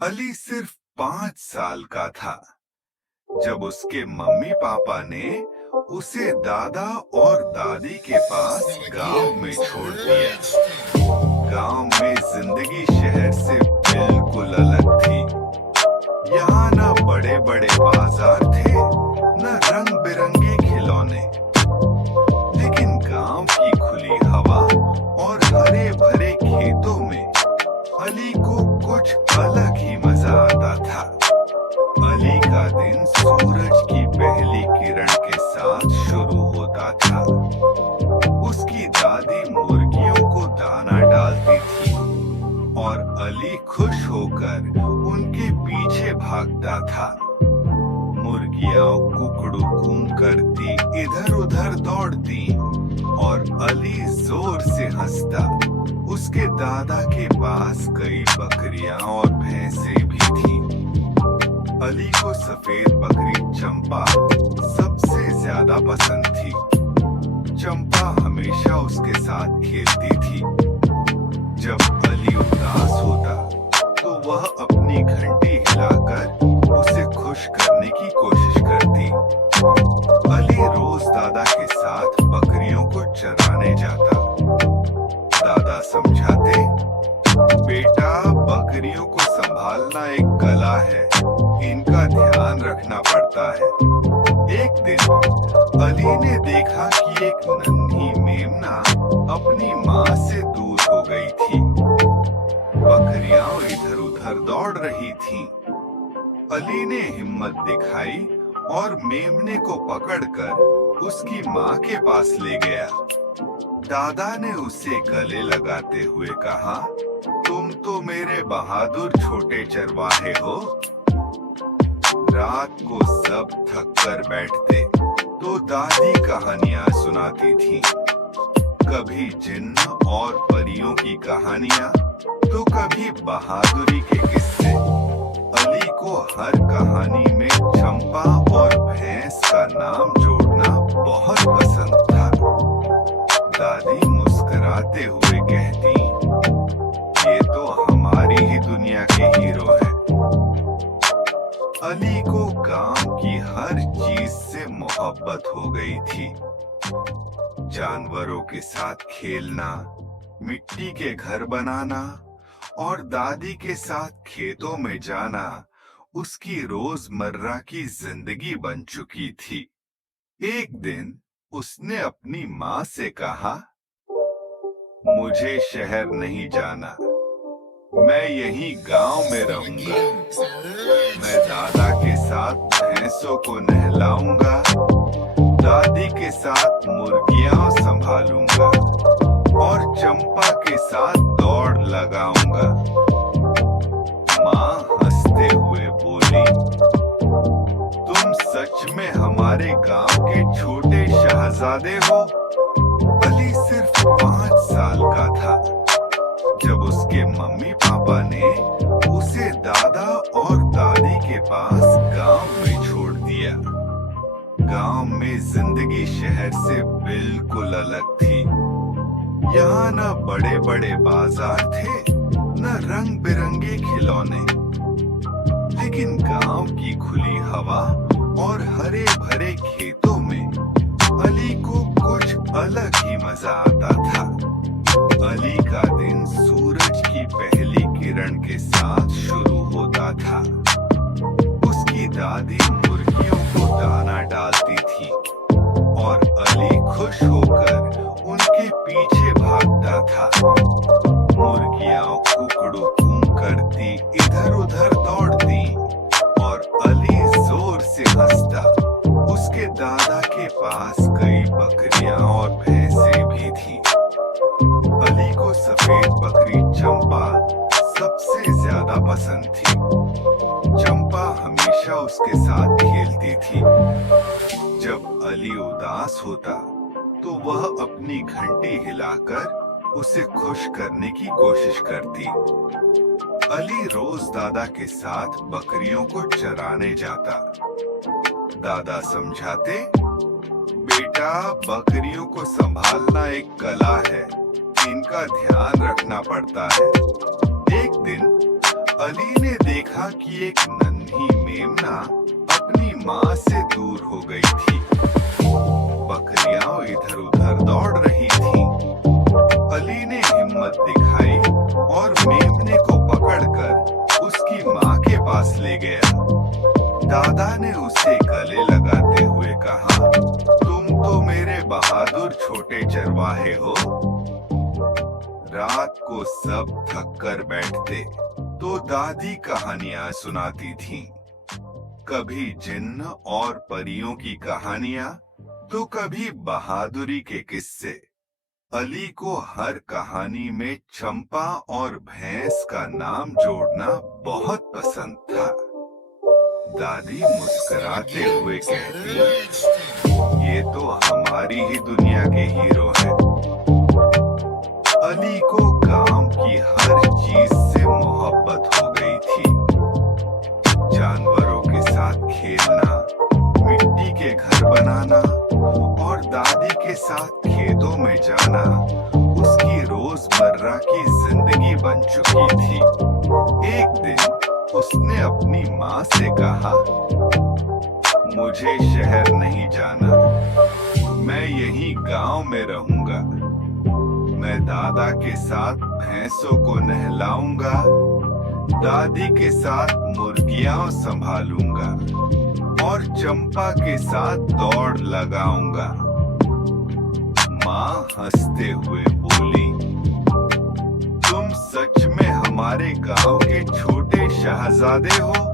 अली सिर्फ 5 साल का था जब उसके मम्मी पापा ने उसे दादा और दादी के पास गांव में छोड़ दिया। गांव में जिंदगी शहर से बिल्कुल अलग थी। यहाँ न बड़े बड़े बाजार थे, न रंग बिरंगे खिलौने, लेकिन गांव की खुली हवा और हरे भरे खेतों में अली को कुछ अलग ही मजा आता था। अली का दिन सूरज की पहली किरण के साथ शुरू होता था। उसकी दादी मुर्गियों को दाना डालती थी और अली खुश होकर उनके पीछे भागता था। मुर्गियां कुकड़ू कूं करती इधर उधर दौड़ती और अली जोर से हंसता। उसके दादा के पास कई बकरियां और भैंसे भी थीं। अली को सफेद बकरी चंपा सबसे ज्यादा पसंद थी। चंपा हमेशा उसके साथ खेलती थी। जब अली उदास होता तो वह अपनी घंटी हिलाकर उसे खुश करने की कोशिश करती। अली रोज दादा के साथ बकरियों को चराने जाता। दादा समझाते, बेटा बकरियों को संभालना एक कला है, इनका ध्यान रखना पड़ता है। एक दिन अली ने देखा कि एक नन्ही मेमना अपनी माँ से दूर हो गई थी। बकरियां इधर उधर दौड़ रही थीं। अली ने हिम्मत दिखाई और मेमने को पकड़कर उसकी माँ के पास ले गया। दादा ने उसे गले लगाते हुए कहा, तुम तो मेरे बहादुर छोटे चरवाहे हो। रात को सब थक कर बैठते तो दादी कहानियां सुनाती थी। कभी जिन्न और परियों की कहानियां तो कभी बहादुरी के किस्से। अली को हर कहानी में चंपा और भैंस का नाम जोड़ना बहुत पसंद था। दादी मुस्कुराते हुए कहती, ये तो हमारी ही दुनिया के हीरो हैं। अली को गांव की हर चीज से मोहब्बत हो गई थी। जानवरों के साथ खेलना, मिट्टी के घर बनाना और दादी के साथ खेतों में जाना उसकी रोजमर्रा की जिंदगी बन चुकी थी। एक दिन उसने अपनी माँ से कहा, मुझे शहर नहीं जाना, मैं यहीं गांव में रहूंगा। मैं दादा के साथ भैंसों को नहलाऊंगा, दादी के साथ मुर्गियां संभालूंगा और चंपा के साथ दौड़ लगाऊंगा। माँ हंसते हुए बोली, तुम सच में हमारे गांव के छोटे शहजादे हो। अली सिर्फ 5 साल का था जब उसके मम्मी पापा ने उसे दादा और दादी के पास गांव में छोड़ दिया। गांव में जिंदगी शहर से बिल्कुल अलग थी। यहाँ न बड़े बड़े बाजार थे, न रंग बिरंगे खिलौने, लेकिन गांव की खुली हवा और हरे भरे खेतों में अली को कुछ अलग ही मजा आता था। अली का दिन सूरज की पहली किरण के साथ शुरू होता था। उसकी दादी मुर्गियों को दाना डालती थी और अली खुश होकर उनके पीछे भागता था। मुर्गियां कुकड़ू कूं करती इधर उधर दौड़ती और अली जोर से हंसता। उसके दादा के पास कई बकरियां और भैंसे भी थीं। अली को सफेद बकरी चंपा सबसे ज्यादा पसंद थी। चंपा हमेशा उसके साथ खेलती थी। जब अली उदास होता तो वह अपनी घंटी हिलाकर उसे खुश करने की कोशिश करती। अली रोज दादा के साथ बकरियों को चराने जाता। दादा समझाते, बेटा बकरियों को संभालना एक कला है, इनका ध्यान रखना पड़ता है। एक दिन अली ने देखा कि एक नन्ही मेमना अपनी माँ से दूर हो गई थी। बकरियां इधर उधर दौड़ रही थीं। अली ने हिम्मत दिखाई और मेमने को पकड़कर उसकी माँ के पास ले गया। दादा ने उसे गले लगाते हुए कहा, तुम तो मेरे बहादुर छोटे चरवाहे हो। रात को सब थक कर बैठते तो दादी कहानियां सुनाती थीं। कभी जिन्न और परियों की कहानियां तो कभी बहादुरी के किस्से। अली को हर कहानी में चंपा और भैंस का नाम जोड़ना बहुत पसंद था। दादी मुस्कुराते हुए कहती, ये तो हमारी ही दुनिया के हीरो हैं। अली को गांव की हर चीज से मोहब्बत हो गई थी। जानवरों के साथ खेलना, मिट्टी के घर बनाना और दादी के साथ खेतों में जाना उसकी रोजमर्रा की जिंदगी बन चुकी थी। एक दिन उसने अपनी माँ से कहा, मुझे शहर नहीं जाना, मैं यहीं गांव में रहूंगा। मैं दादा के साथ भैंसों को नहलाऊंगा, दादी के साथ मुर्गियां संभालूंगा और चंपा के साथ दौड़ लगाऊंगा। माँ हंसते हुए बोली, तुम सच में हमारे गांव के छोटे शहजादे हो।